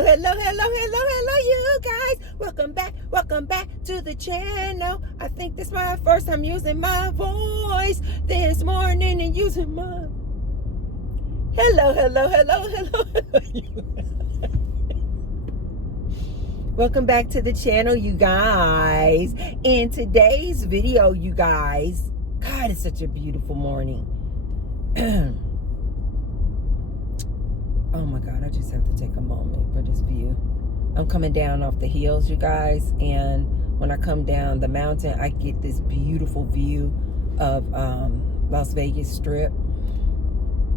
Hello, you guys. Welcome back to the channel. I think this is my first time using my voice this morning and using my... Hello. Welcome back to the channel, you guys. In today's video, you guys, God, it's such a beautiful morning. Oh my God, I just have to take a moment for this view. I'm coming down off the hills, you guys, and when I come down the mountain, I get this beautiful view of Las Vegas Strip.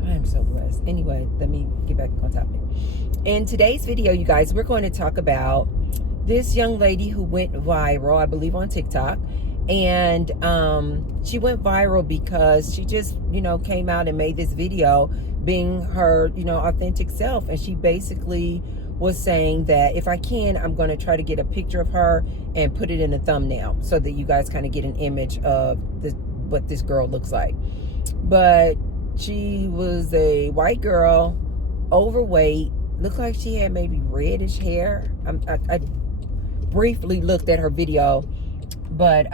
I am so blessed. Anyway, let me get back on topic. In today's video, you guys, we're going to talk about this young lady who went viral, I believe on TikTok. And she went viral because she just, came out and made this video being her, authentic self. And she basically was saying that if I can, I'm going to try to get a picture of her and put it in a thumbnail so that you guys kind of get an image of what this girl looks like. But she was a white girl, overweight, looked like she had maybe reddish hair. I briefly looked at her video, but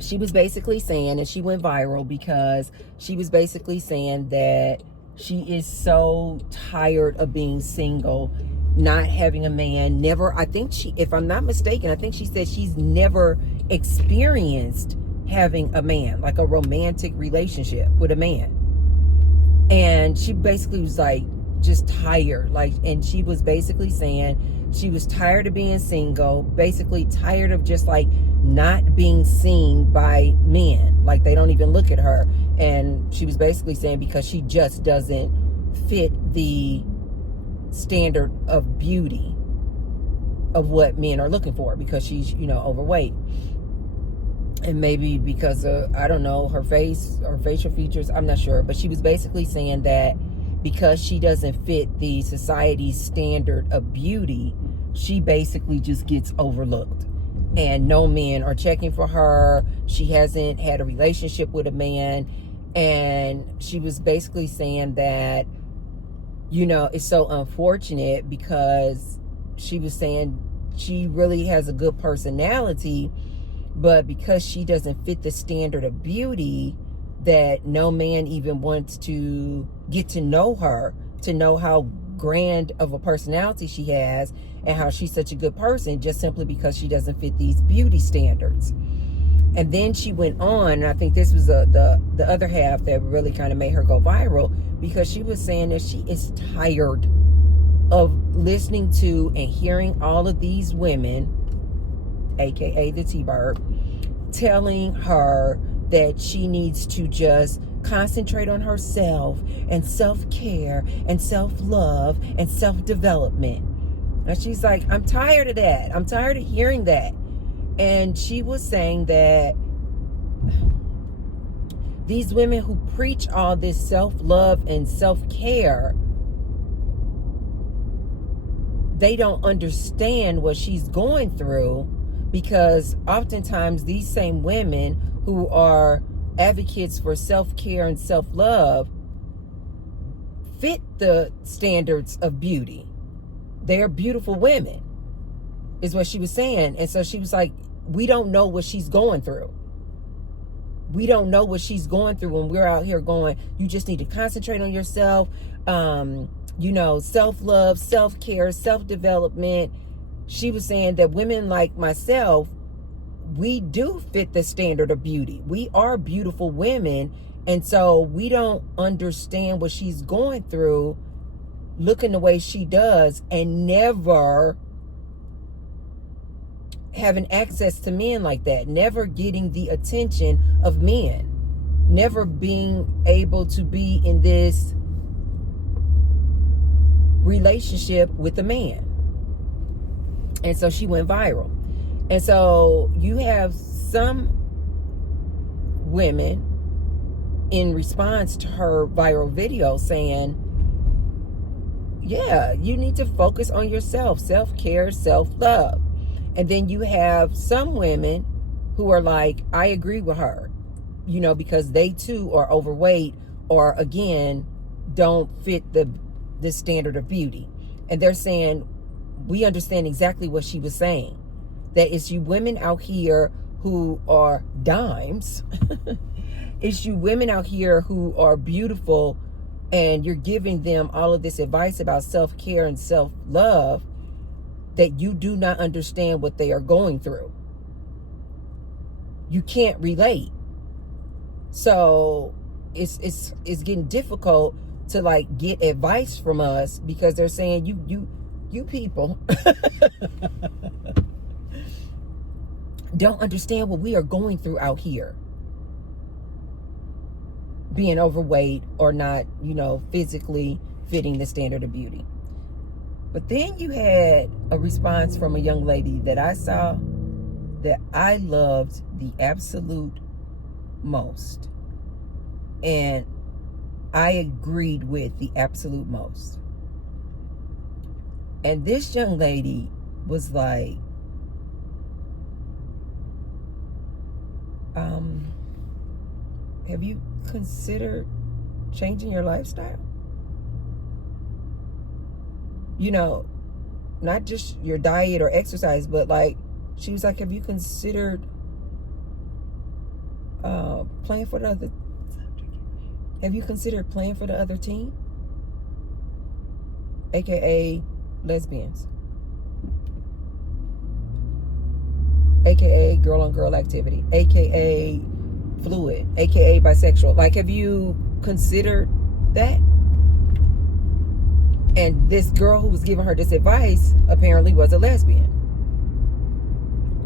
she was basically saying, and she went viral because she was basically saying that she is so tired of being single, not having a man, never, I think she, if I'm not mistaken, I think she said she's never experienced having a man, like a romantic relationship with a man. And she basically was like, just tired, and she was basically saying she was tired of being single, basically tired of just not being seen by men, like they don't even look at her. And she was basically saying because she just doesn't fit the standard of beauty of what men are looking for, because she's overweight, and maybe because of, I don't know, her face or facial features, I'm not sure. But she was basically saying that because she doesn't fit the society's standard of beauty, she basically just gets overlooked. And no men are checking for her. She hasn't had a relationship with a man. And she was basically saying that, it's so unfortunate, because she was saying she really has a good personality, but because she doesn't fit the standard of beauty, that no man even wants to get to know her, to know how grand of a personality she has and how she's such a good person, just simply because she doesn't fit these beauty standards. And then she went on, and I think this was the other half that really kind of made her go viral, because she was saying that she is tired of listening to and hearing all of these women, aka the T-Bird, telling her that she needs to just concentrate on herself and self-care and self-love and self-development. And she's like, I'm tired of that. I'm tired of hearing that. And she was saying that these women who preach all this self-love and self-care, they don't understand what she's going through, because oftentimes these same women who are advocates for self-care and self-love fit the standards of beauty. They're beautiful women, is what she was saying. And so she was like, we don't know what she's going through. We don't know what she's going through when we're out here going, you just need to concentrate on yourself, self-love, self-care, self-development. She was saying that women like myself, we do fit the standard of beauty. We are beautiful women. And so we don't understand what she's going through, looking the way she does, and never having access to men like that, never getting the attention of men, never being able to be in this relationship with a man. And so she went viral. And so you have some women in response to her viral video saying, yeah, you need to focus on yourself, self-care, self-love. And then you have some women who are like, I agree with her, because they too are overweight, or again, don't fit the standard of beauty. And they're saying, we understand exactly what she was saying. That it's you women out here who are dimes. It's you women out here who are beautiful, and you're giving them all of this advice about self-care and self-love, that you do not understand what they are going through. You can't relate. So it's getting difficult to like get advice from us, because they're saying you people don't understand what we are going through out here, being overweight or not, physically fitting the standard of beauty. But then you had a response from a young lady that I saw that I loved the absolute most. And I agreed with the absolute most. And this young lady was like, have you considered changing your lifestyle? Not just your diet or exercise, but like, she was like, have you considered playing for the other? Have you considered playing for the other team? AKA lesbians. AKA girl on girl activity. AKA fluid. AKA bisexual. Like, have you considered that? And this girl who was giving her this advice apparently was a lesbian.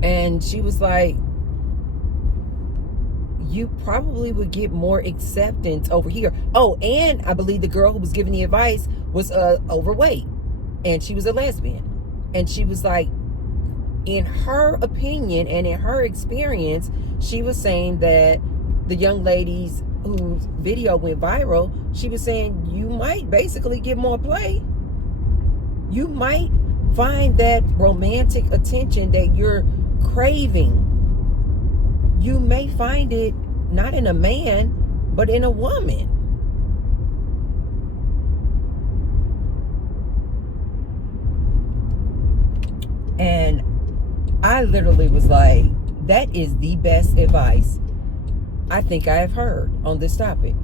And she was like, you probably would get more acceptance over here. Oh, and I believe the girl who was giving the advice was overweight, and she was a lesbian. And she was like, in her opinion and in her experience, she was saying that the young ladies whose video went viral, she was saying you might basically get more play. You might find that romantic attention that you're craving. You may find it not in a man, but in a woman. And I literally was like, that is the best advice I think I have heard on this topic.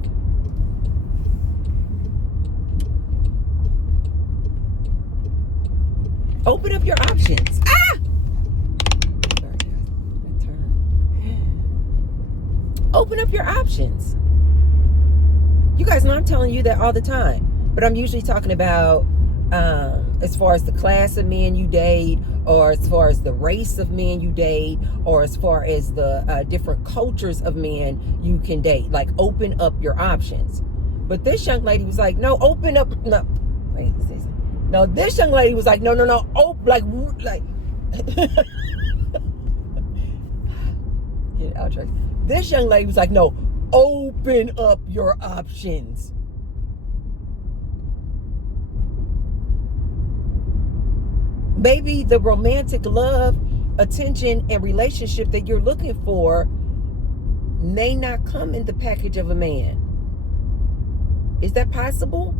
Open up your options. Open up your options. You guys know I'm telling you that all the time, but I'm usually talking about as far as the class of men you date, or as far as the race of men you date, or as far as the different cultures of men you can date. Like, open up your options. But this young lady was like, no, open up. No, wait, no, this young lady was like, no, oh, like get out, track. This young lady was like, no, open up your options. Maybe the romantic love, attention, and relationship that you're looking for may not come in the package of a man. Is that possible?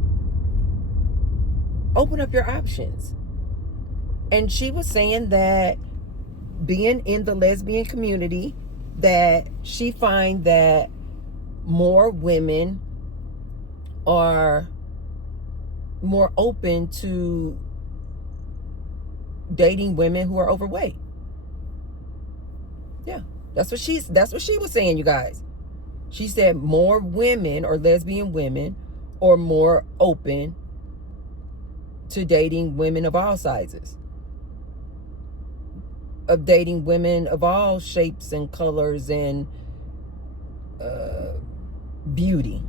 Open up your options. And she was saying that being in the lesbian community, that she find that more women are more open to dating women who are overweight. Yeah, that's what she was saying, you guys. She said more women, or lesbian women, are more open to dating women of all sizes, of dating women of all shapes and colors and beauty.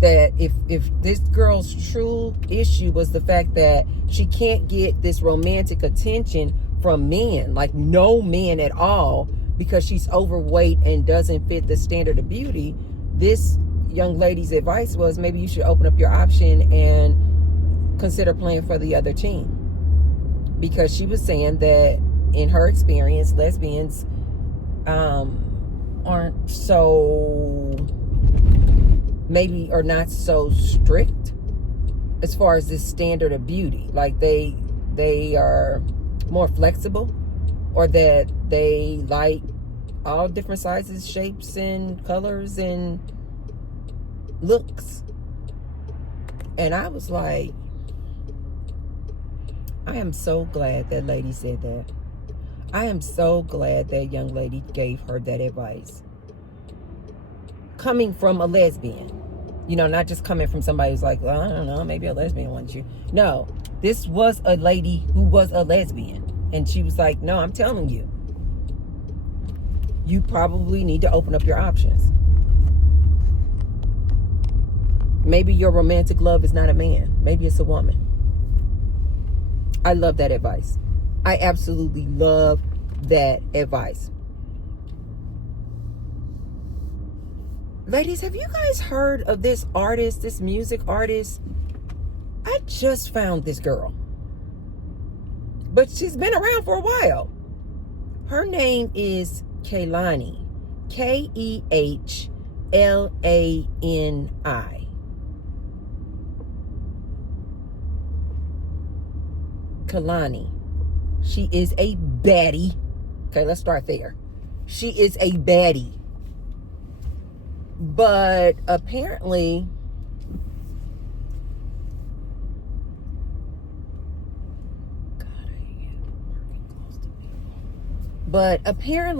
That if this girl's true issue was the fact that she can't get this romantic attention from men, like no men at all, because she's overweight and doesn't fit the standard of beauty, this young lady's advice was, maybe you should open up your option and consider playing for the other team. Because she was saying that in her experience, lesbians aren't so, maybe are not so strict as far as this standard of beauty. Like they are more flexible, or that they like all different sizes, shapes, and colors and looks. And I was like, I am so glad that lady said that. I am so glad that young lady gave her that advice. Coming from a lesbian. You know, not just coming from somebody who's like, well, I don't know, maybe a lesbian wants you. No, this was a lady who was a lesbian. And she was like, no, I'm telling you, you probably need to open up your options. Maybe your romantic love is not a man. Maybe it's a woman. I love that advice. I absolutely love that advice. Ladies, have you guys heard of this artist, this music artist? I just found this girl. But she's been around for a while. Her name is Kehlani. Kehlani. Kehlani. She is a baddie. Okay, let's start there. She is a baddie. But apparently,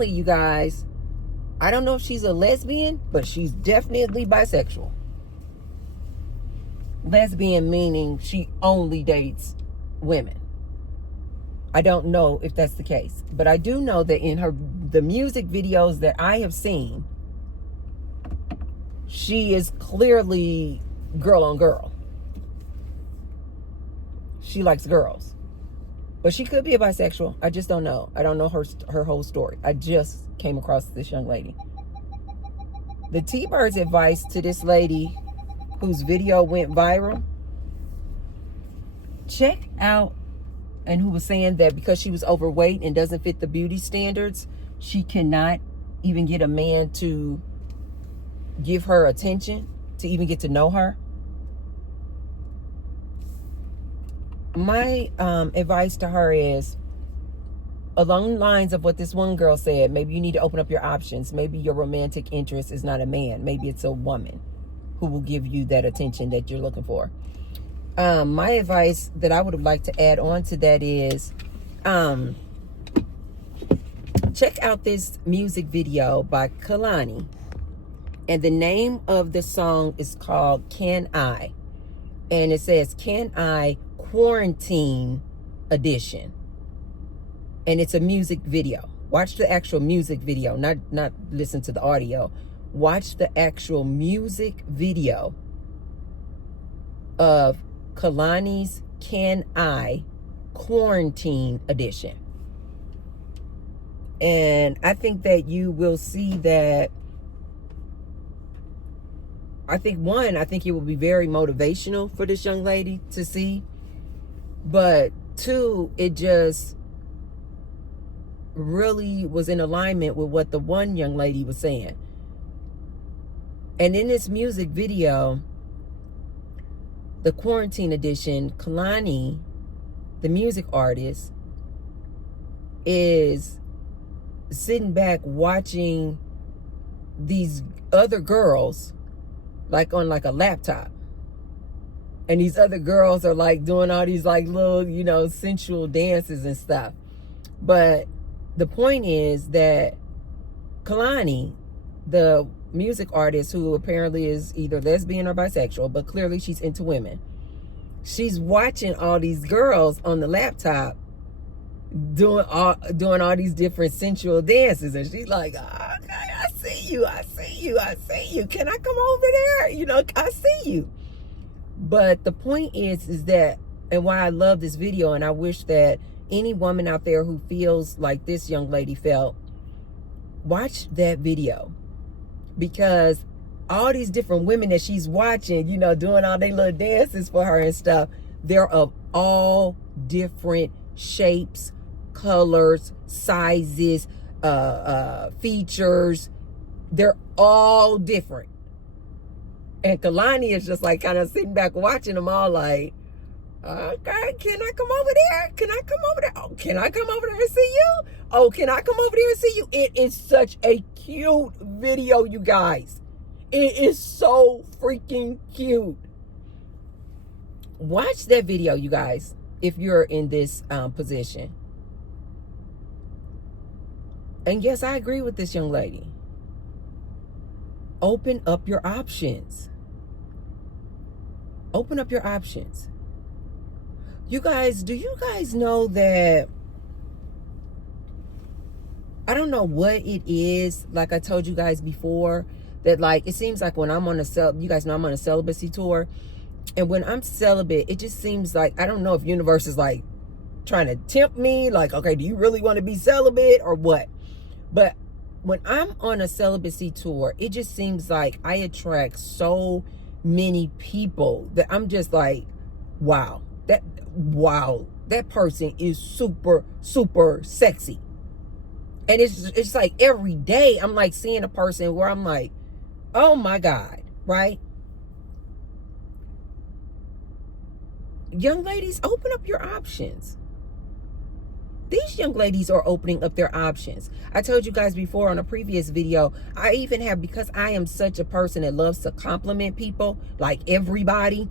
you guys, I don't know if she's a lesbian, but she's definitely bisexual. Lesbian meaning she only dates women. I don't know if that's the case, but I do know that in the music videos that I have seen, she is clearly girl on girl. She likes girls. But she could be a bisexual. I just don't know. I don't know her whole story. I just came across this young lady. The T-Bird's advice to this lady whose video went viral, check out, and who was saying that because she was overweight and doesn't fit the beauty standards, she cannot even get a man to give her attention, to even get to know her. My advice to her is along the lines of what this one girl said. Maybe you need to open up your options. Maybe your romantic interest is not a man. Maybe it's a woman who will give you that attention that you're looking for. My advice that I would have liked to add on to that is check out this music video by Kehlani. And the name of the song is called Can I? And it says, Can I Quarantine Edition? And it's a music video. Watch the actual music video, not listen to the audio. Watch the actual music video of Kehlani's Can I Quarantine Edition. And I think that you will see that. I think it will be very motivational for this young lady to see. But two, it just really was in alignment with what the one young lady was saying. And in this music video, the Quarantine Edition, Kehlani, the music artist, is sitting back watching these other girls like on like a laptop. And these other girls are like doing all these like little, you know, sensual dances and stuff. But the point is that Kehlani, the music artist who apparently is either lesbian or bisexual, but clearly she's into women, she's watching all these girls on the laptop doing all these different sensual dances, and she's like, oh, okay, I see you. Can I come over there? You know, I see you. But the point is that, and why I love this video, and I wish that any woman out there who feels like this young lady felt, watch that video. Because all these different women that she's watching, you know, doing all their little dances for her and stuff, they're of all different shapes, colors, sizes, features. They're all different. And Kalani is just like kind of sitting back watching them all like, okay, can I come over there? Can I come over there? Oh, can I come over there and see you? Oh, can I come over there and see you? It is such a cute video, you guys. It is so freaking cute. Watch that video, you guys, if you're in this position. And yes, I agree with this young lady. Open up your options. Open up your options. You guys, do you guys know that, I don't know what it is, like I told you guys before, that like, it seems like when I'm on you guys know I'm on a celibacy tour, and when I'm celibate, it just seems like, I don't know if universe is like trying to tempt me, like, okay, do you really want to be celibate or what? But when I'm on a celibacy tour, it just seems like I attract so many people that I'm just like, wow, that person is super, super sexy. And it's like every day I'm like seeing a person where I'm like, oh my God, right? Young ladies, open up your options. These young ladies are opening up their options. I told you guys before on a previous video, I even have, because I am such a person that loves to compliment people, like everybody.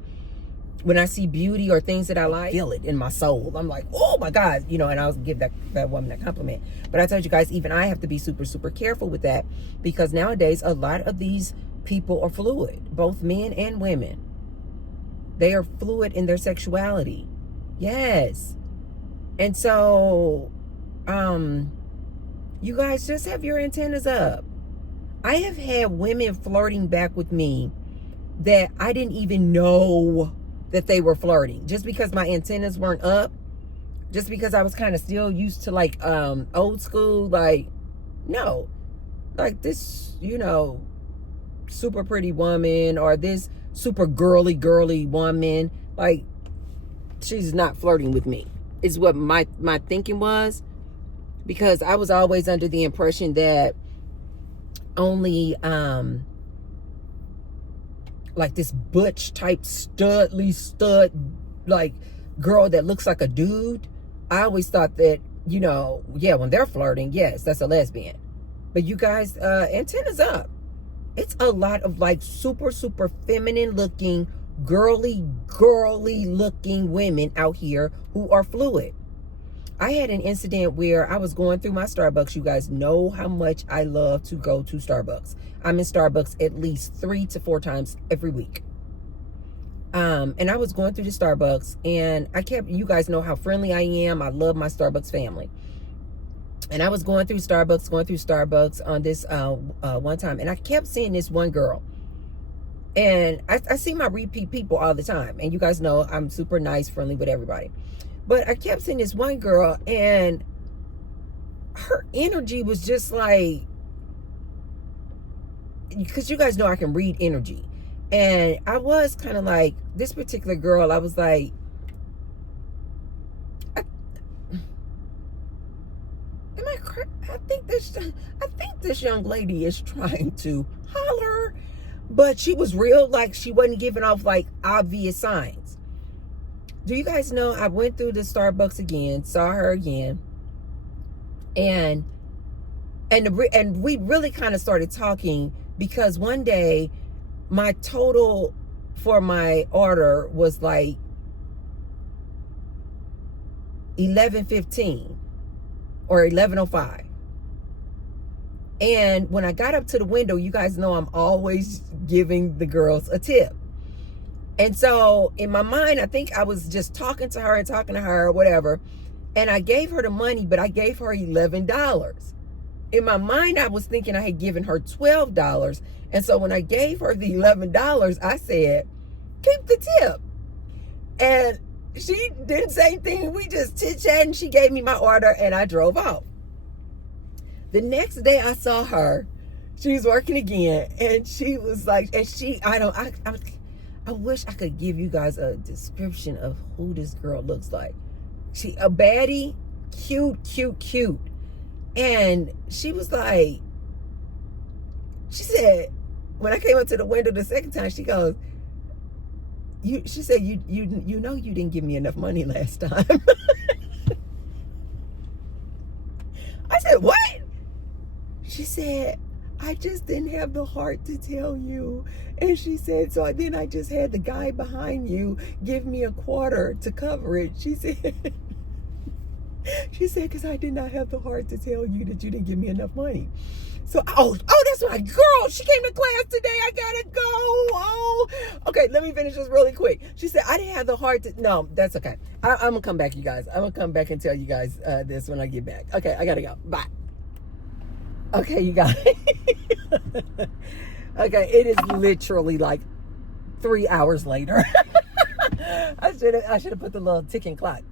When I see beauty or things that I like, I feel it in my soul. I'm like, oh my God, you know, and I'll give that woman a compliment. But I told you guys, even I have to be super, super careful with that, because nowadays a lot of these people are fluid, both men and women. They are fluid in their sexuality. Yes. And so, you guys just have your antennas up. I have had women flirting back with me that I didn't even know that they were flirting, just because my antennas weren't up, just because I was kind of still used to like old school, like, no, like this, you know, super pretty woman or this super girly woman, like, she's not flirting with me, is what my thinking was, because I was always under the impression that only like this butch type stud like girl that looks like a dude. I always thought that, you know, yeah, when they're flirting, yes, that's a lesbian. But you guys, antennas up. It's a lot of like super, super feminine looking, girly looking women out here who are fluid. I had an incident where I was going through my Starbucks. You guys know how much I love to go to Starbucks. I'm in Starbucks at least 3 to 4 times every week. And I was going through the Starbucks, and you guys know how friendly I am. I love my Starbucks family. And I was going through Starbucks on this one time, and I kept seeing this one girl. And I see my repeat people all the time. And you guys know I'm super nice, friendly with everybody. But I kept seeing this one girl, and her energy was just like, because you guys know I can read energy. And I was kind of like, this particular girl, I was like, I think this young lady is trying to holler, but she was real, like she wasn't giving off like obvious signs. Do you guys know I went through the Starbucks again, saw her again, and we really kind of started talking, because one day my total for my order was like $11.15 or $11.05. And when I got up to the window, you guys know I'm always giving the girls a tip. And so in my mind, I think I was just talking to her or whatever. And I gave her the money, but I gave her $11. In my mind, I was thinking I had given her $12. And so when I gave her the $11, I said, keep the tip. And she didn't say anything. We just chit-chatted, and she gave me my order, and I drove off. The next day I saw her, she was working again, and she was like, I wish I could give you guys a description of who this girl looks like. She a baddie, cute. And she was like, she said, when I came up to the window the second time, she goes, she said, you know you didn't give me enough money last time. I said, what? She said, I just didn't have the heart to tell you. And she said, so then I just had the guy behind you give me a quarter to cover it. She said, because I did not have the heart to tell you that you didn't give me enough money. So, oh, that's my girl. She came to class today. I gotta go. Oh, okay. Let me finish this really quick. She said, I didn't have the heart to, no, that's okay. I'm gonna come back, you guys. I'm gonna come back and tell you guys this when I get back. Okay, I gotta go. Bye. Okay, you guys. Okay, it is literally like 3 hours later. I should have put the little ticking clock.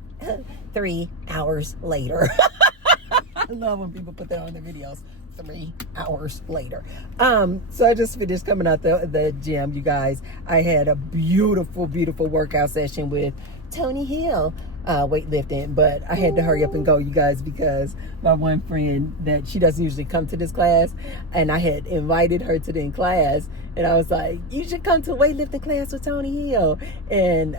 3 hours later. I love when people put that on their videos. 3 hours later. So I just finished coming out the gym, you guys. I had a beautiful, beautiful workout session with Tony Hill, weightlifting, but I had to hurry up and go, you guys, because my one friend that she doesn't usually come to this class, and I had invited her to the class, and I was like, you should come to weightlifting class with Tony Hill. And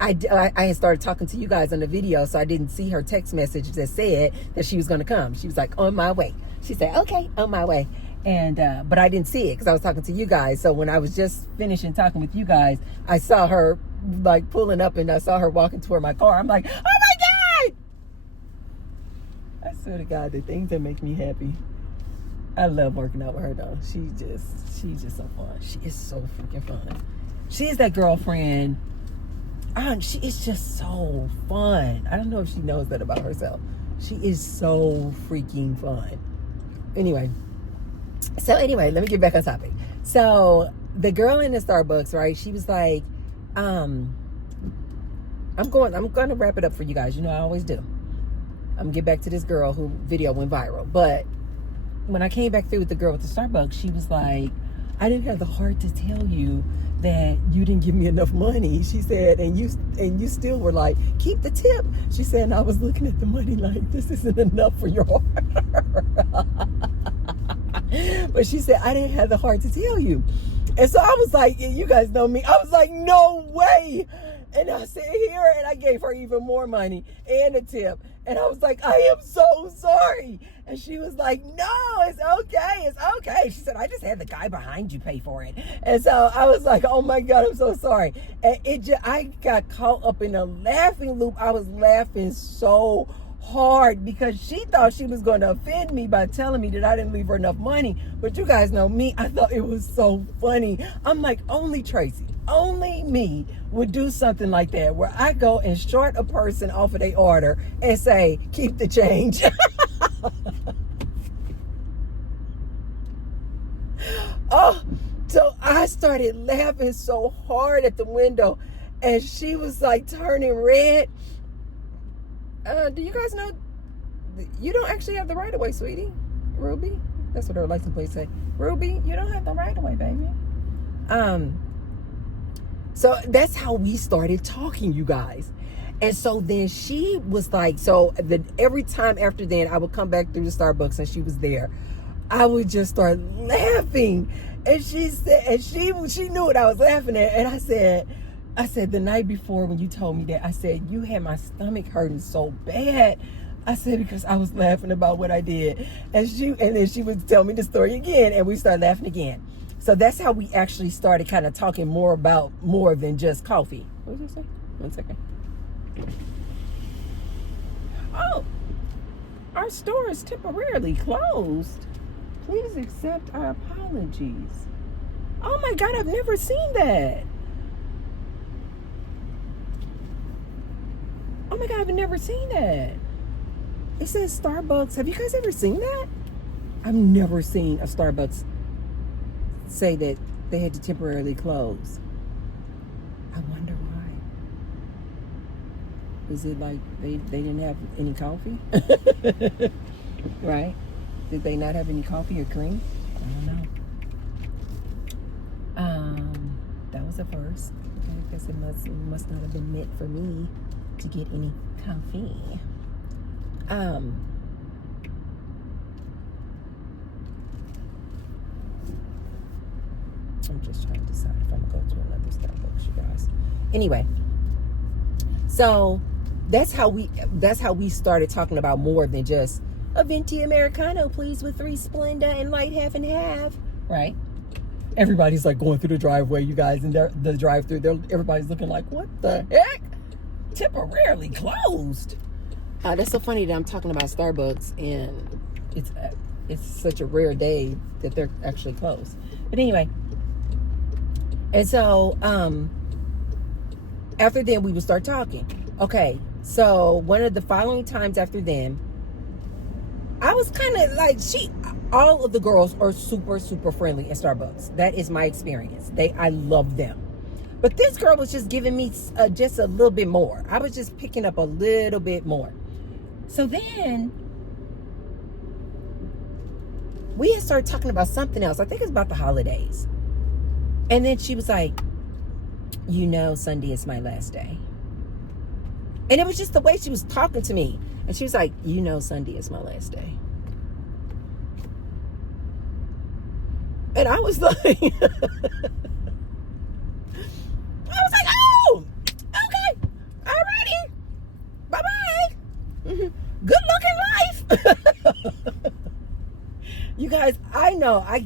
I had started talking to you guys on the video, so I didn't see her text message that said that she was going to come. She was like, on my way. She said, okay, on my way. And but I didn't see it because I was talking to you guys. So when I was just finishing talking with you guys, I saw her like pulling up, and I saw her walking toward my car. I'm like, oh my God! I swear to God, the things that make me happy. I love working out with her though. She's just so fun. She is so freaking fun. She is that girlfriend. She is just so fun. I don't know if she knows that about herself. She is so freaking fun. Anyway, let me get back on topic. So the girl in the Starbucks, right? She was like, I'm going to wrap it up for you guys. You know, I always do. I'm gonna get back to this girl who video went viral. But when I came back through with the girl with the Starbucks, she was like, I didn't have the heart to tell you that you didn't give me enough money. She said, and you still were like, keep the tip. She said, and I was looking at the money like, this isn't enough for your heart. But she said, I didn't have the heart to tell you. And so I was like, you guys know me. I was like, no way. And I said, here, and I gave her even more money and a tip. And I was like, I am so sorry. And she was like, no, it's okay. It's okay. She said, I just had the guy behind you pay for it. And so I was like, oh my God, I'm so sorry. And I got caught up in a laughing loop. I was laughing so hard because she thought she was going to offend me by telling me that I didn't leave her enough money. But you guys know me. I thought it was so funny. I'm like, only Tracy, only me would do something like that, where I go and short a person off of their order and say, keep the change. Oh, so I started laughing so hard at the window, and she was like turning red. Do you guys know you don't actually have the right of way, sweetie? Ruby? That's what her license plate say. Ruby, you don't have the right of way, baby. So that's how we started talking, you guys. And so then she was like, every time after then I would come back through the Starbucks and she was there, I would just start laughing. And she said, and she knew what I was laughing at. And I said, the night before when you told me that, I said, you had my stomach hurting so bad. I said, because I was laughing about what I did. And then she would tell me the story again, and we started laughing again. So that's how we actually started kind of talking more about more than just coffee. What did you say? 1 second. Oh, our store is temporarily closed. Please accept our apologies. Oh my God, I've never seen that. Oh my God, I've never seen that. It says Starbucks. Have you guys ever seen that? I've never seen a Starbucks say that they had to temporarily close. I wonder why. Was it like they didn't have any coffee? Right? Did they not have any coffee or cream? I don't know. That was a first. I guess it must not have been meant for me to get any coffee. I'm just trying to decide if I'm going to go to another Starbucks, you guys. Anyway, so that's how we started talking about more than just a venti Americano, please, with 3 Splenda and light half and half, right? Everybody's like going through the driveway, you guys, and the drive-through. Everybody's looking like, what the heck? Temporarily closed. That's so funny that I'm talking about Starbucks and it's such a rare day that they're actually closed. But anyway, and so after then we would start talking. Okay, so one of the following times after then, I was kind of like, all of the girls are super, super friendly at Starbucks. That is my experience. I love them. But this girl was just giving me just a little bit more. I was just picking up a little bit more. So then we had started talking about something else. I think it's about the holidays. And then she was like, Sunday is my last day. And it was just the way she was talking to me. And she was like, Sunday is my last day. And I was like, oh, okay, alrighty, bye-bye. Good looking life. You guys, I know I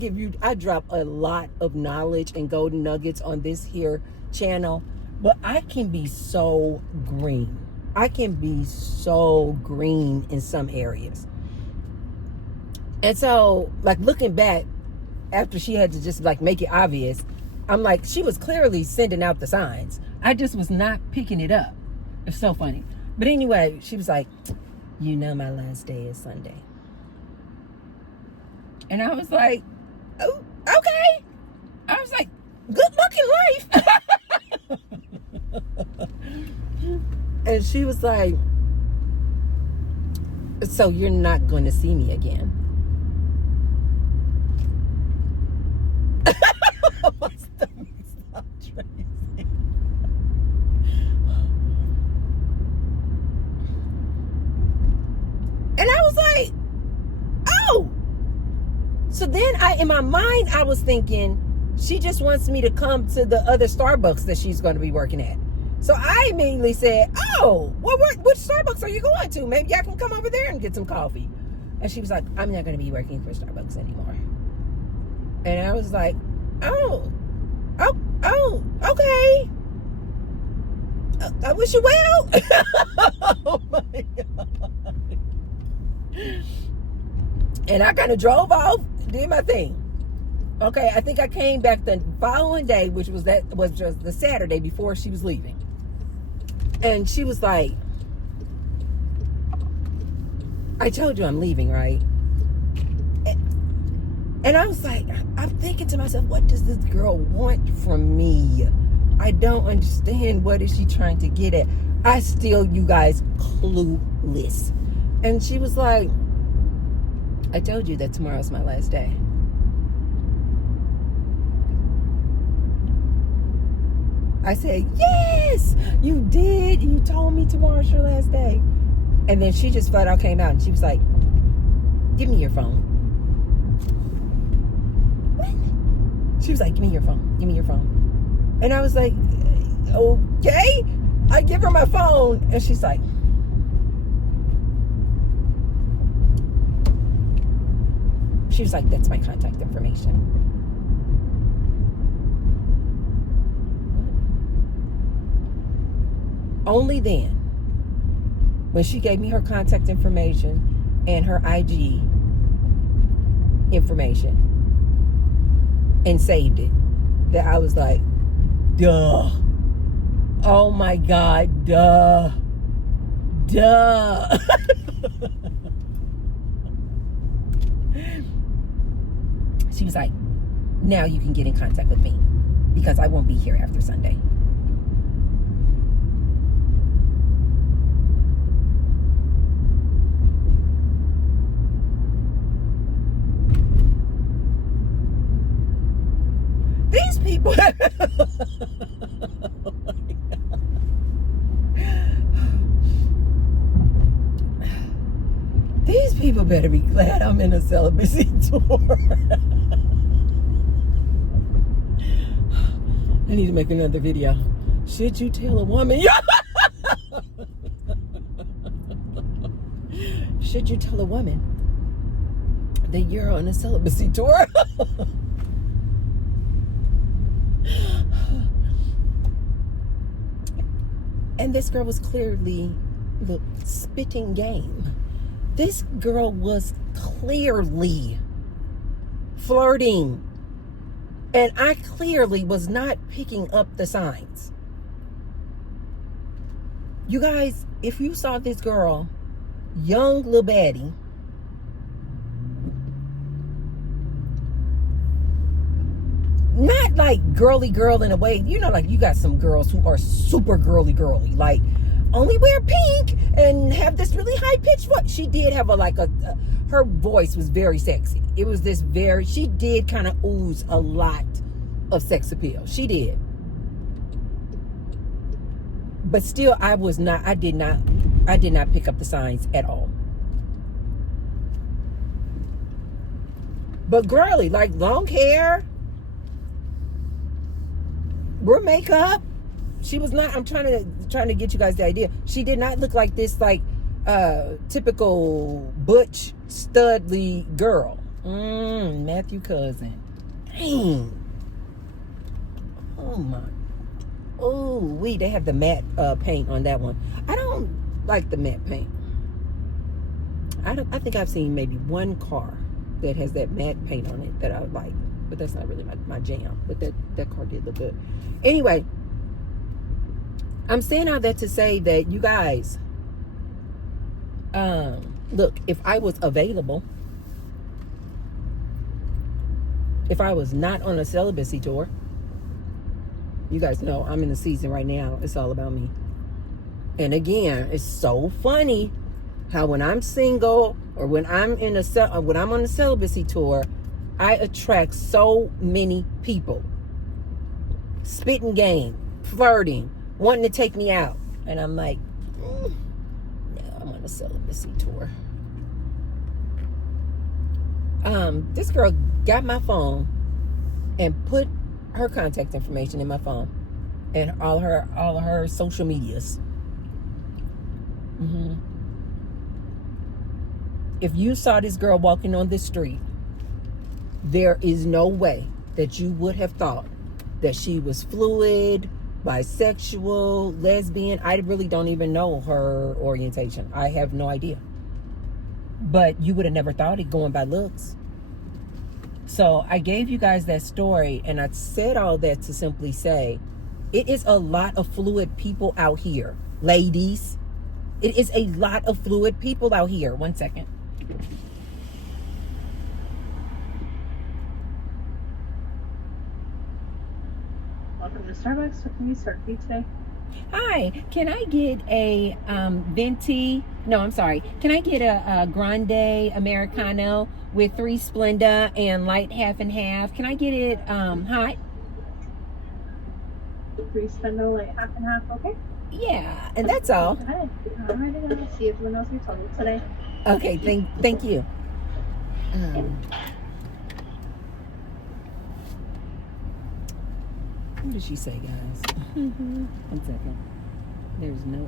drop a lot of knowledge and golden nuggets on this here channel, but I can be so green. I can be so green in some areas. And so, like, looking back, after she had to just like make it obvious, I'm like, she was clearly sending out the signs. I just was not picking it up. It's so funny. But anyway, she was like, my last day is Sunday. And I was like, oh, okay. I was like, good looking life. And she was like, so you're not going to see me again? My stomach stopped crazy. And I was like, oh. So then in my mind, I was thinking, she just wants me to come to the other Starbucks that she's going to be working at. So I immediately said, oh, well, which Starbucks are you going to? Maybe I can come over there and get some coffee. And she was like, I'm not going to be working for Starbucks anymore. And I was like, oh, okay. I wish you well. Oh my God. And I kind of drove off, did my thing. Okay, I think I came back the following day, which was just the Saturday before she was leaving. And she was like, I told you I'm leaving, right? And I was like, I'm thinking to myself, what does this girl want from me? I don't understand. What is she trying to get at? I still, you guys, clueless. And she was like, I told you that tomorrow's my last day. I said, yes, you did. You told me tomorrow's your last day. And then she just flat out came out and she was like, give me your phone. What? She was like, give me your phone. Give me your phone. And I was like, okay. I give her my phone and she's like, she was like, that's my contact information. Only then, when she gave me her contact information and her IG information and saved it, that I was like, duh. Oh my God, duh. She was like, now you can get in contact with me because I won't be here after Sunday. These people. These people better be glad I'm in a celibacy tour. I need to make another video. Should you tell a woman? Should you tell a woman that you're on a celibacy tour? And this girl was clearly spitting game. This girl was clearly flirting. And I clearly was not picking up the signs. You guys, if you saw this girl, young little baddie, not like girly girl in a way, you know, like you got some girls who are super girly, like only wear pink and have this really high pitched voice. She did have her voice was very sexy. It was this she did kind of ooze a lot of sex appeal. She did. But still, I did not pick up the signs at all. But girly, like long hair, wear makeup. She was not, I'm trying to get you guys the idea. She did not look like this, like, typical butch, studly girl. Matthew Cousin. Dang. Oh my. Oh, they have the matte paint on that one. I don't like the matte paint. I think I've seen maybe one car that has that matte paint on it that I would like, but that's not really my jam. But that car did look good. Anyway, I'm saying all that to say that you guys, look, if I was available, if I was not on a celibacy tour, you guys know I'm in the season right now. It's all about me. And again, it's so funny how when I'm single or when I'm on a celibacy tour, I attract so many people. Spitting game, flirting, wanting to take me out. And I'm like, no, I'm on a celibacy tour. This girl got my phone and put her contact information in my phone and all of her social medias. If you saw this girl walking on the street, there is no way that you would have thought that she was fluid, bisexual, lesbian. I really don't even know her orientation. I have no idea. But you would have never thought it going by looks. So I gave you guys that story, and I said all that to simply say, it is a lot of fluid people out here, ladies. It is a lot of fluid people out here. 1 second. Welcome to Starbucks. What can we serve you today? Hi, can I get a venti? No, I'm sorry. Can I get a grande Americano with 3 Splenda and light half and half? Can I get it hot? 3 Splenda, light half and half, okay? Yeah, and that's all. Got it. I'm ready to see if everyone knows your total today. Okay, thank you. What did she say, guys? 1 second. There's no,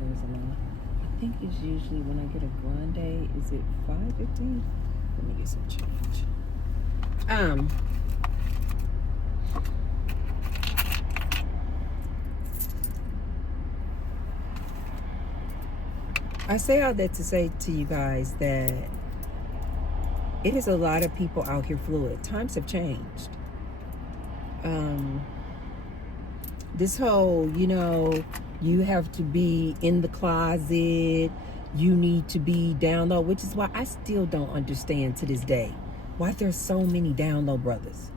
there's a lot. I think it's usually when I get a grande, is it $5.15? Let me get some change. I say all that to say to you guys that it is a lot of people out here fluid. Times have changed. This whole, you have to be in the closet, you need to be down low, which is why I still don't understand to this day why there's so many down low brothers.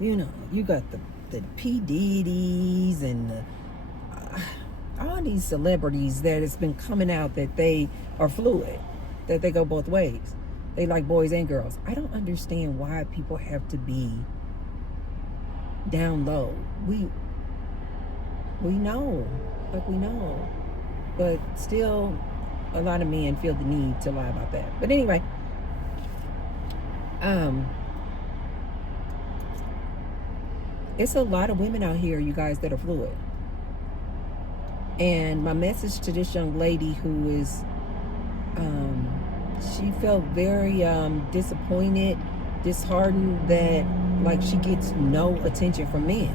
You got the P. Diddy's and all these celebrities that has been coming out that they are fluid, that they go both ways. They like boys and girls. I don't understand why people have to be down low. We know, but still a lot of men feel the need to lie about that. But anyway, It's a lot of women out here, you guys, that are fluid. And my message to this young lady who is, she felt very disappointed, disheartened that like she gets no attention from men.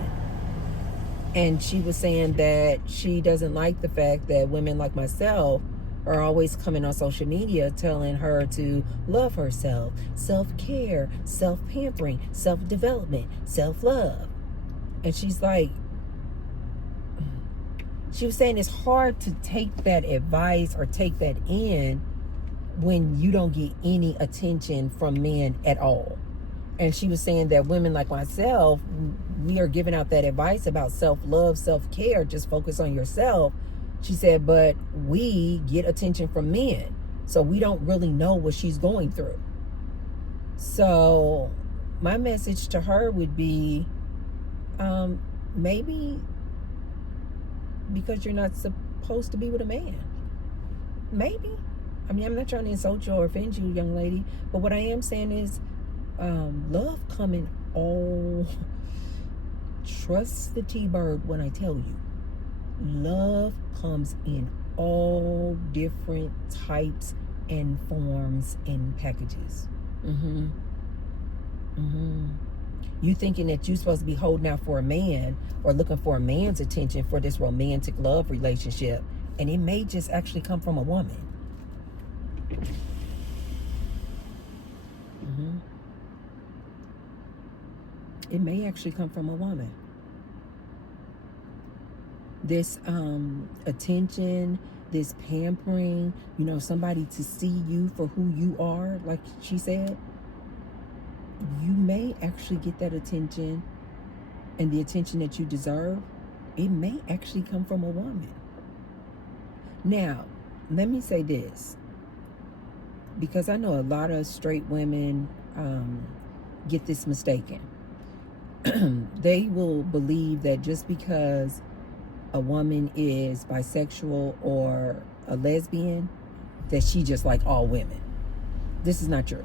And she was saying that she doesn't like the fact that women like myself are always coming on social media telling her to love herself, self-care, self-pampering, self-development, self-love. And she's like, she was saying it's hard to take that advice or take that in when you don't get any attention from men at all. And she was saying that women like myself, we are giving out that advice about self-love, self-care, just focus on yourself. She said, but we get attention from men, so we don't really know what she's going through. So my message to her would be, maybe because you're not supposed to be with a man. Maybe. I mean, I'm not trying to insult you or offend you, young lady, but what I am saying is, love coming all, trust the T-Bird when I tell you, love comes in all different types and forms and packages. You thinking that you're supposed to be holding out for a man or looking for a man's attention for this romantic love relationship, and it may just actually come from a woman. It may actually come from a woman. This attention, this pampering, you know, somebody to see you for who you are, like she said, you may actually get that attention, and the attention that you deserve, it may actually come from a woman. Now, let me say this, because I know a lot of straight women get this mistaken. They will believe that just because a woman is bisexual or a lesbian, that she just like all women. This is not true.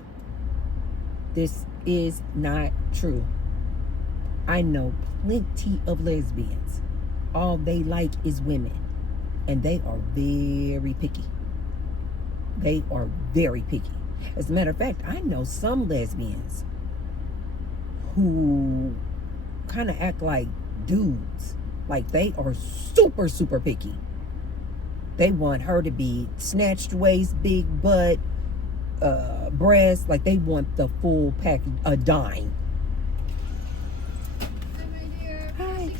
This is not true. I know plenty of lesbians. All they like is women. And they are very picky. They are very picky. As a matter of fact, I know some lesbians who kind of act like dudes. Like they are super, super picky. They want her to be snatched waist, big butt, breast. Like they want the full package, a dime. Hi.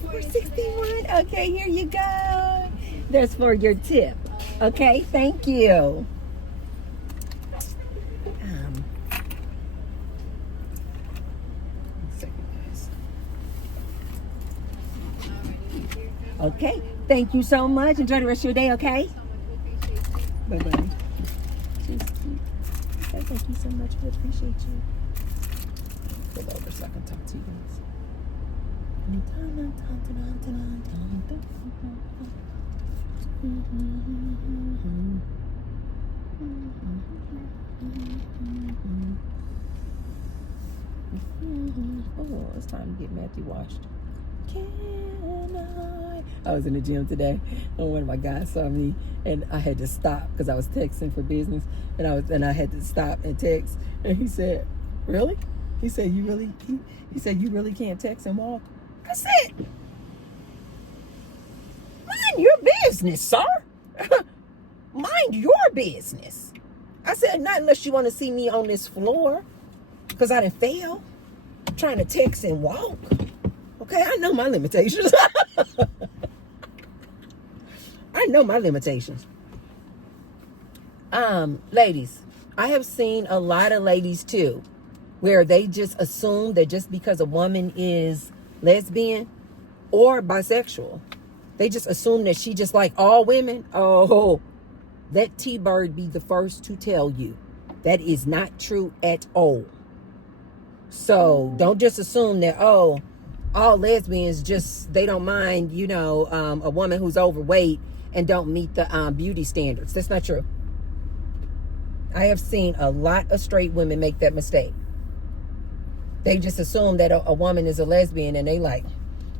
461. Okay, here you go. That's for your tip. Okay, thank you. Okay, thank you so much. Enjoy the rest of your day, okay? Bye-bye. Thank you so much. We appreciate you. Pull over so I can talk to you guys. Oh, it's time to get Matthew washed. I was in the gym today, and one of my guys saw me, and I had to stop because I was texting for business, and I had to stop and text, and he said, "Really?" He said, "You really?" He said, "You really can't text and walk?" I said, "Mind your business, sir. Mind your business." I said, "Not unless you want to see me on this floor, because I done failed trying to text and walk." Okay, I know my limitations. I know my limitations. Ladies, I have seen a lot of ladies too, where they just assume that just because a woman is lesbian or bisexual, they just assume that she just like all women. Oh, let T-Bird be the first to tell you that is not true at all. So don't just assume that, oh, all lesbians just, they don't mind, you know, a woman who's overweight and don't meet the beauty standards. That's not true. I have seen a lot of straight women make that mistake. They just assume that a woman is a lesbian, and they like,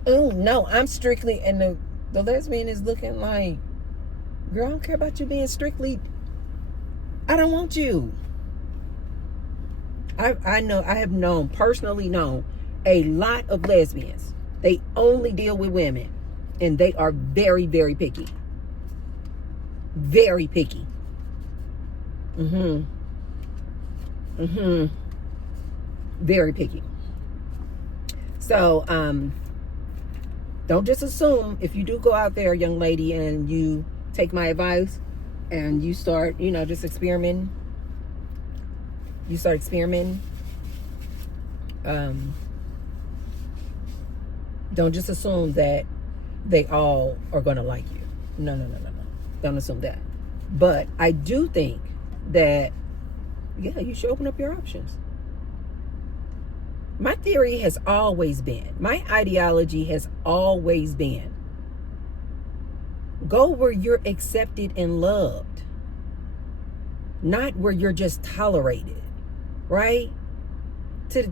oh no, I'm strictly, and the lesbian is looking like, girl, I don't care about you being strictly. I don't want you. I have personally known a lot of lesbians. They only deal with women, and they are very, very picky. Very picky. Very picky. So, don't just assume if you do go out there, young lady, and you take my advice and you start, just experimenting. You start experimenting. Don't just assume that they all are going to like you. No. Don't assume that. But I do think that, yeah, you should open up your options. My theory has always been, my ideology has always been, go where you're accepted and loved, not where you're just tolerated, right?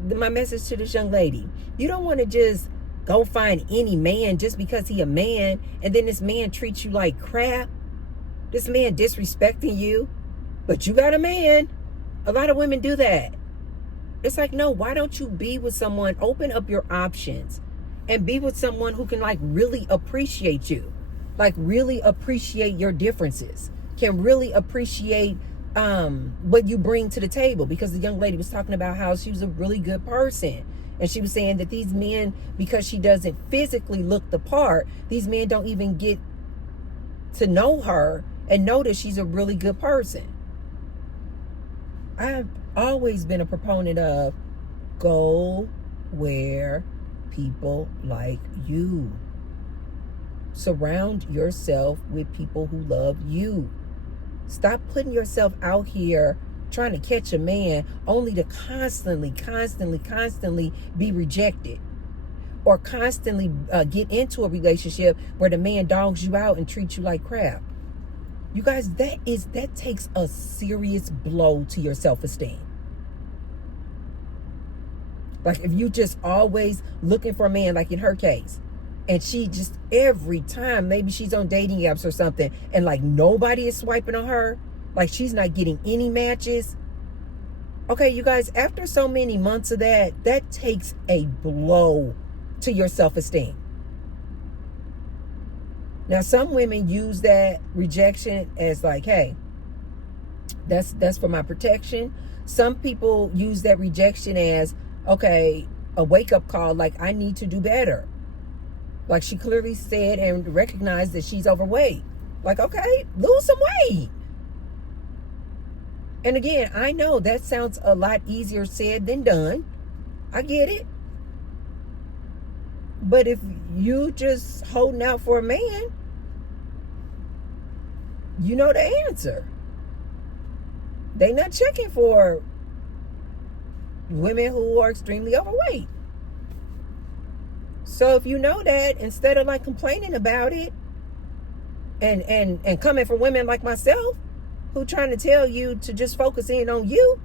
My message to this young lady, you don't want to just go find any man just because he a man, and then this man treats you like crap, this man disrespecting you, but you got a man. A lot of women do that. It's like, no, why don't you be with someone, open up your options, and be with someone who can like really appreciate you, like really appreciate your differences, can really appreciate what you bring to the table. Because the young lady was talking about how she was a really good person, and she was saying that these men, because she doesn't physically look the part, these men don't even get to know her and know that she's a really good person. I've always been a proponent of go where people like you. Surround yourself with people who love you. Stop putting yourself out here trying to catch a man only to constantly be rejected, or constantly get into a relationship where the man dogs you out and treats you like crap. You guys, that takes a serious blow to your self-esteem. Like, if you just always looking for a man, like in her case, and she just every time, maybe she's on dating apps or something, and like nobody is swiping on her, like she's not getting any matches. Okay, you guys, after so many months of that takes a blow to your self-esteem. Now, some women use that rejection as like, hey, that's for my protection. Some people use that rejection as, okay, a wake-up call, like I need to do better. Like she clearly said and recognized that she's overweight. Like, okay, lose some weight. And again, I know that sounds a lot easier said than done. I get it. But if you just holding out for a man, you know the answer. They not checking for women who are extremely overweight. So if you know that, instead of like complaining about it and coming from women like myself who trying to tell you to just focus in on you,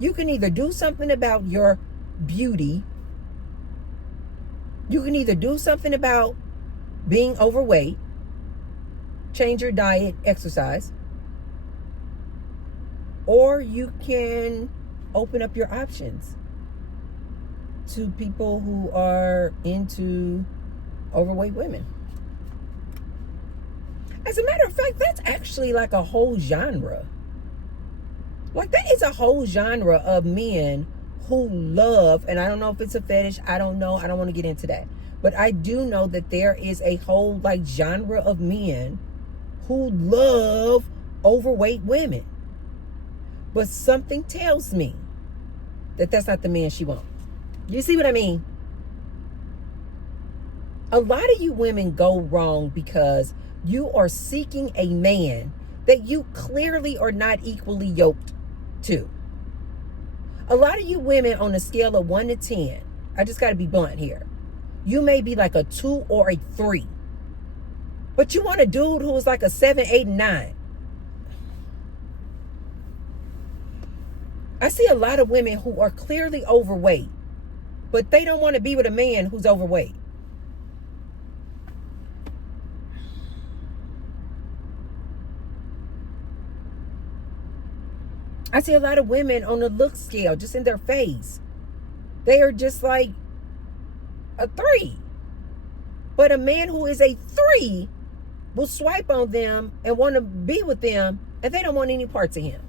you can either do something about your beauty. You can either do something about being overweight, change your diet, exercise, or you can open up your options to people who are into overweight women. As a matter of fact, that's actually like a whole genre. Like, that is a whole genre of men who love, and I don't know if it's a fetish, I don't know, I don't want to get into that. But I do know that there is a whole like genre of men who love overweight women. But something tells me that that's not the man she wants. You see what I mean? A lot of you women go wrong because you are seeking a man that you clearly are not equally yoked to. A lot of you women, on a scale of 1 to 10, I just got to be blunt here, you may be like a 2 or a 3. But you want a dude who is like a 7, 8, and 9. I see a lot of women who are clearly overweight, but they don't want to be with a man who's overweight. I see a lot of women on the look scale, just in their face. They are just like a 3. But a man who is a 3 will swipe on them and want to be with them, and they don't want any parts of him.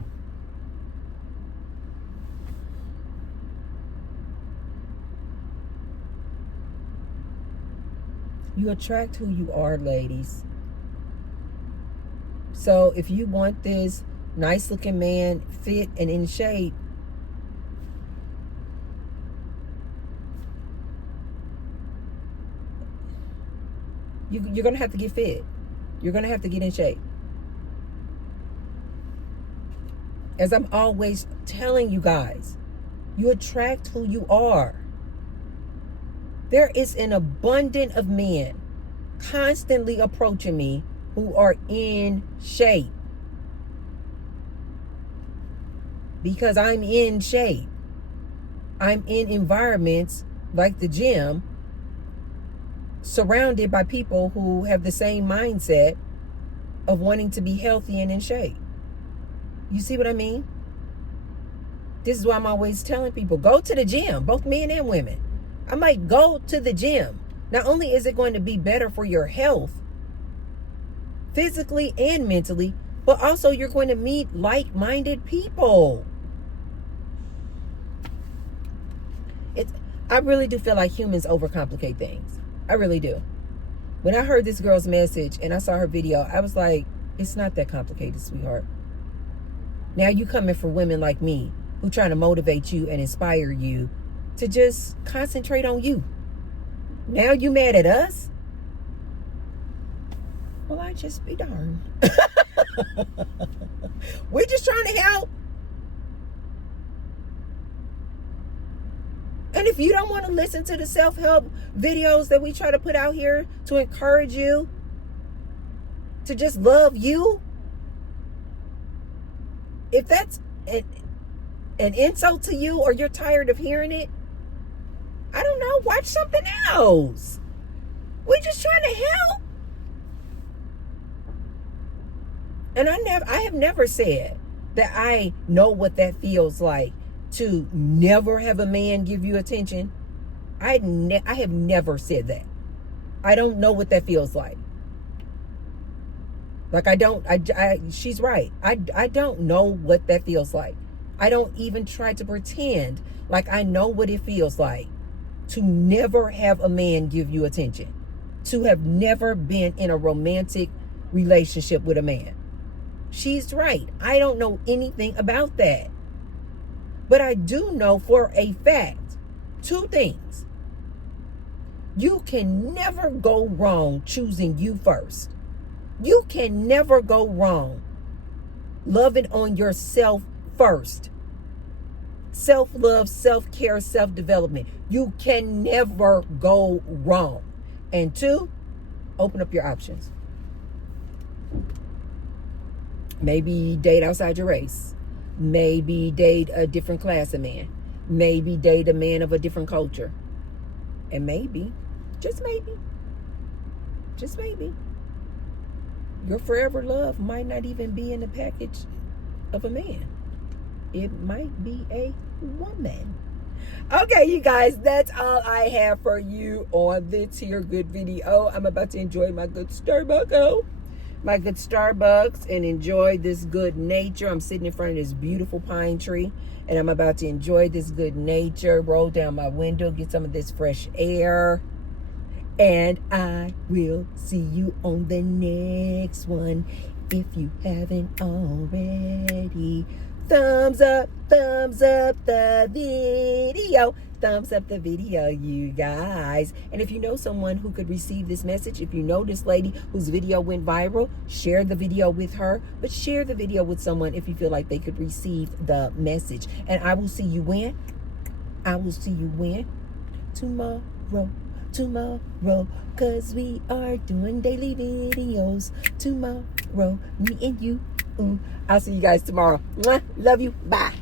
You attract who you are, ladies. So if you want this nice looking man, fit and in shape, you're going to have to get fit. You're going to have to get in shape. As I'm always telling you guys, you attract who you are. There is an abundance of men constantly approaching me who are in shape. Because I'm in shape. I'm in environments like the gym, surrounded by people who have the same mindset of wanting to be healthy and in shape. You see what I mean? This is why I'm always telling people, go to the gym, both men and women. I might go to the gym. Not only is it going to be better for your health, physically and mentally, but also you're going to meet like-minded people. I really do feel like humans overcomplicate things. I really do. When I heard this girl's message and I saw her video, I was like, it's not that complicated, sweetheart. Now you coming from women like me who trying to motivate you and inspire you to just concentrate on you. Now you mad at us? Well, I just be darned. We're just trying to help. And if you don't want to listen to the self-help videos that we try to put out here to encourage you to just love you, if that's an insult to you or you're tired of hearing it, I don't know, watch something else. We're just trying to help. And I have never said that I know what that feels like to never have a man give you attention. I have never said that. I don't know what that feels like. Like she's right. I don't know what that feels like. I don't even try to pretend like I know what it feels like to never have a man give you attention, to have never been in a romantic relationship with a man. She's right. I don't know anything about that. But I do know for a fact 2 things. You can never go wrong choosing you first. You can never go wrong loving on yourself first. Self-love, self-care, self-development. You can never go wrong. And 2, open up your options. Maybe date outside your race. Maybe date a different class of man. Maybe date a man of a different culture. And maybe, just maybe, your forever love might not even be in the package of a man. It might be a woman. Okay, you guys, that's all I have for you on this here good video. I'm about to enjoy my good Starbucks. And enjoy this good nature. I'm sitting in front of this beautiful pine tree and I'm about to enjoy this good nature, roll down my window, get some of this fresh air. And I will see you on the next one. If you haven't already, thumbs up the video. Thumbs up the video, you guys. And if you know someone who could receive this message, if you know this lady whose video went viral, share the video with her, but share the video with someone if you feel like they could receive the message. And I will see you when? I will see you when? Tomorrow, cause we are doing daily videos tomorrow, me and you. I'll see you guys tomorrow. Mwah. Love you. Bye.